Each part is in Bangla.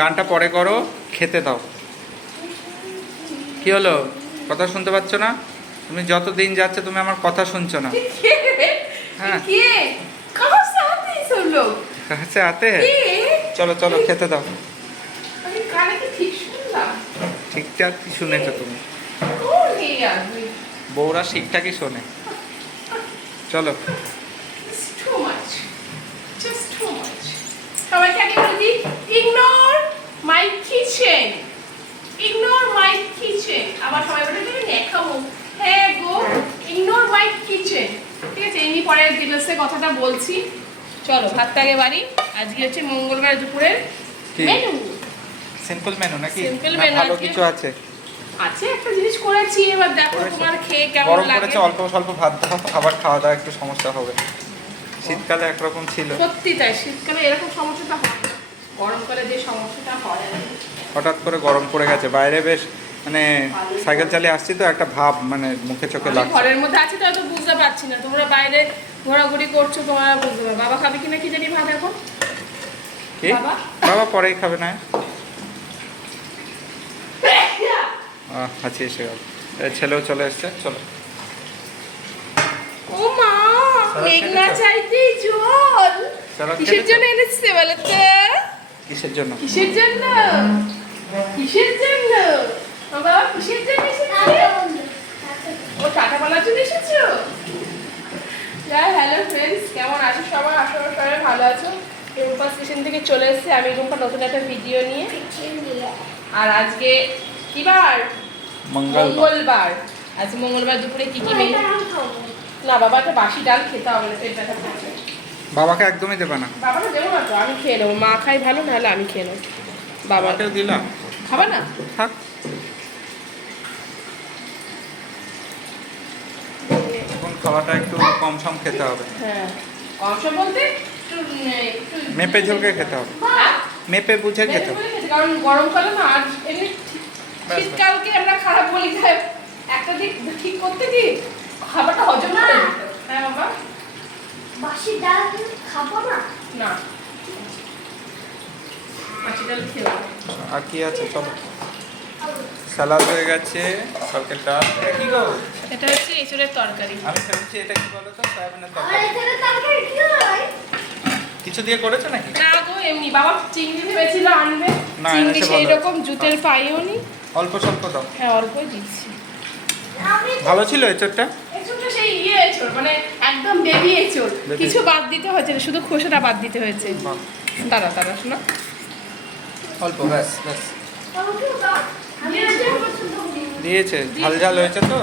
গানটা পরে করো, খেতে দাও। কি হলো, কথা শুনতে পাচ্ছ না? তুমি যত দিন যাচ্ছে তুমি আমার কথা শুনছো না। হ্যাঁ কাছে আতে চলো চলো খেতে দাও। ঠিকঠাক কি শুনেছো তুমি? বউরা ঠিকঠাকই শোনে। চলো সবাইকে আগে বলি ইগনোর মাই কিচেন, ইগনোর মাই কিচেন। আবার সবাই বলে তুমি দেখাবো, হ্যাঁ গো ইগনোর মাই কিচেন। ঠিক আছে, এমনি পরে ডিটেলসে কথাটা বলছি। চলো ভাতটা আগে বাড়ি। আজকে হচ্ছে মঙ্গলবার দুপুরের মেনু। সিম্পল মেনু নাকি? সিম্পল না, মেনু ভালো কিছু আছে? আছে একটা জিনিস করেছি, এবার দেখো তোমার খেয়ে কেমন গরম লাগে। করেছে, অল্প স্বল্প ভাত দাও, আবার খাওয়া দাওয়া একটু সমস্যা হবে। শীতকালে একরকম ছিল। সত্যি তাই, শীতকালে এরকম সমস্যাটা হয় না, গরমকালে যে সমস্যাটা হয়। হঠাৎ করে গরম পড়ে গেছে, বাইরে বেশ মানে সাইকেল চালিয়ে আসছি তো একটা ভাব মানে মুখে চোখে আমি লাগছে। ঘরের মধ্যে আছি তো হয়তো বুঝতে পারছি না, তোমরা বাইরে ঘোরাঘুরি করছো, তোমরা বুঝতে পারবে। বাবা খাবে কিনা কি জানি ভাত এখন। কি বাবা পরেই খাবে না? আচ্ছা এসে গেল, ছেলেও চলে এসছে। চলো ও মা, মেঘ না চাইতেই জল। চলো কিসের জন্য এনেছে বলো তো? কিসের জন্য? কিসের জন্য? কিসের জন্য বাবা, কিসের জন্য এসেছো? ও টাটা বলার জন্য এসেছো? হ্যালো ফ্রেন্ডস, কেমন আছো সবাই? আশা করি সবাই ভালো আছো। রূপা স্টেশন থেকে চলে এসেছি আমি, রূপা নতুন একটা ভিডিও নিয়ে। আর আজকে কি বার? মঙ্গলবার। আজ মঙ্গলবার দুপুরে কি কি মেনু? না বাবা, একটা বাসি ডাল খেতে হবে না, পেট ব্যথা করছে। বাবাকে একদমই দেবে না? বাবাকে দেবো না তো, আমি খেয়ে নেবো। মা খাই ভালো, নাহলে আমি খেয়ে নেবো। বাবাকেও দিলাম, খাবা না? থাক। এখন খাওয়াটা একটু কম সম খেতে হবে। হ্যাঁ, অংশ বলতে একটু মেপে ঝোঁকে খেতে হবে, মেপে বুঝে খেতে হবে। কারণ গরমকালে না, আর এমনি শীতকালকে আমরা খারাপ বলি, খাই একটা দিক ঠিক করতে কি খাবারটা হজম করে নিতে। হ্যাঁ বাবা, বাসি ডাল খাবো না। না বাসি ডাল খেয়ে নাও। আর কি আছে? চলো স্যালাড হয়ে গেছে, কালকে ডাল। এটা কি গো? এটা হচ্ছে এঁচড়ের তরকারি। আমি ভেবেছি এটা কি বলো তো, সয়াবিনের আর তরকারি। এখানে তরকারি কি হয়? কিছু দিয়ে করেছো নাকি? না গো, এমনি বাবা চিংড়ি ভেবেছিল আনবে, না, চিংড়ি এনেছে সেই বলো। রকম জুতের পাইও নি। অল্প স্বল্প দাও। হ্যাঁ অল্পই দিচ্ছি। আমি ভালো ছিল এঁচড়টা? এঁচড়টা সেই এঁচড়, মানে একদম বেবি এঁচড়, Baby কিছু বাদ দিতে হয়েছে না, শুধু খোসাটা বাদ দিতে হয়েছে। বাহ। দাঁড়া দাঁড়া শোনো, অল্প, ব্যাস ব্যাস। আমাকে দাও। আমি এটা পছন্দ করি। দিয়েছে, ঝাল ঝাল হয়েছে তো।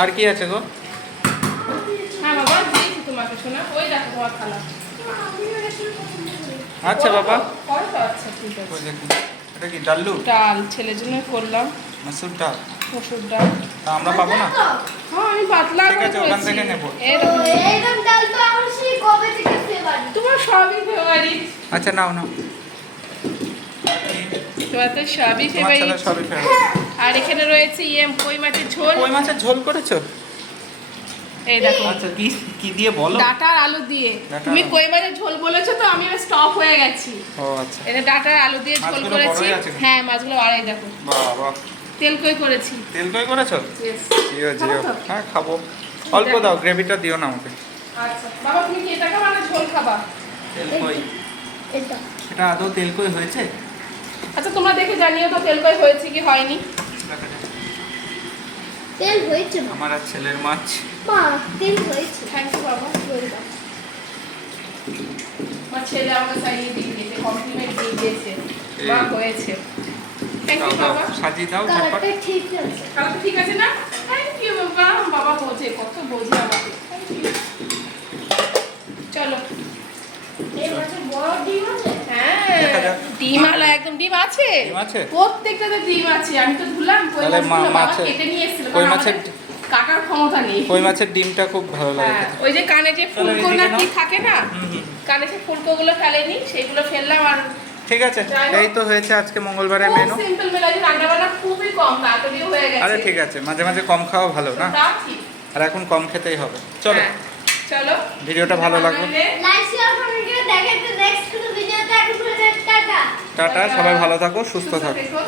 আর কি আছে গো? হ্যাঁ বাবা দিয়েছি তোমাকে, শোনা ওই দেখো তোমার খালা। আচ্ছা বাবা। করো তো, আচ্ছা ঠিক ওই আছে। দেখি, এটা কি ডাল্লু? ডাল ছেলের জন্য করলাম, মসুর ডাল। মসুর ডাল। তা আমরা পাবো না? হ্যাঁ আমি পাতলা ঠিক করে আছে, ওখান করেছি। থেকে নেবো। এরকম এরকম ডাল তো আমার সেই কবে থেকে ফেভারিট। তোমার সবই ফেভারিট, আচ্ছা নাও নাও। তোমার তো সবই তোমার ছেলে ফেভারিট। সবই ফেভারিট। আর এখানে রয়েছে কই মাছের ঝোল। কই মাছের ঝোল করেছো? এই দেখো, আচ্ছা কি কি দিয়ে বলো? ডাটা আর আলু দিয়ে। ডাঁটা তুমি আলু। কই মাছের ঝোল বলেছো তো, আমি স্টপ হয়ে গেছি। ও আচ্ছা, এটা ডাটা আর আলু দিয়ে ঝোল মাছগুলো করেছি। বড়ই আছে। হ্যাঁ মাছগুলো আড়াই দেখো। বাহ বাহ। তেল কই করেছি। তেল কই করেছো? Yes. জিও খাবো জিও। তো? হ্যাঁ খাবো। অল্প দাও, গ্রেভিটা দিও না আমাকে। আচ্ছা বাবা, তুমি কি এটা খাবা না ঝোল খাবা? তেল কই? এটা এটা আদৌ তেল কই হয়েছে? আচ্ছা তোমরা দেখে জানিও তো তেল কই হয়েছে কি হয়নি। দেখা যাক। তেল হয়েছে মা। আমার আর ছেলের মাছ। মা তেল হয়েছে। থ্যাংক ইউ বাবা। ওয়েলকাম। আমার ছেলে আমাকে সাইয়ে দিয়ে দিয়েছে, কমপ্লিমেন্ট দিয়ে দিয়েছে, মা হয়েছে। থ্যাংক দাও ইউ দাও, বাবা। সাজিয়ে দাও ঝটপট। কালারটা ঠিক আছে। কালো তো ঠিক আছে না? থ্যাংক ইউ বাবা। বাবা বোঝে, কত বোঝে আমাকে। Thank you. চলো। এই মাছের বড় ডিম আছে? হ্যাঁ দেখা যাক। ডিম আলা একদম ডিম আছে। ডিম আছে? প্রত্যেকটাতে ডিম আছে। আমি তো ধুলাম কই তাহলে মাছগুলো, বাবা মাছের- কেটে নিয়ে এসেছিল, কই কারণ মাছের আমাদের কাটার ক্ষমতা নেই। কই মাছের ডিমটা খুব ভালো লাগে হ্যাঁ, খেতে। ওই যে কানে যে চলো, ফুলকো না এদিকে কি নাও। থাকে না, কানে যে ফুলকোগুলো ফেলেনি সেইগুলো ফেললাম। আর ঠিক আছে, যাই হোক। এই তো হয়েছে আজকে মঙ্গলবারের খুব মেনু। সিম্পল মেনু, আজকে রান্না বান্না খুবই কম, তাড়াতাড়িও হয়ে গেছে। আরে ঠিক আছে, মাঝে মাঝে কম খাওয়া ভালো না? তা ঠিক। আর এখন কম খেতেই হবে। চলো, হ্যাঁ, চলো ভিডিওটা ভালো লাগলো। লাইক শেয়ার কমেন্ট করে দেখেন তো নেক্সট ভিডিওতে। এখন টাটা। টাটা, সবাই ভালো থাকো, সুস্থ থাকো। থেকো।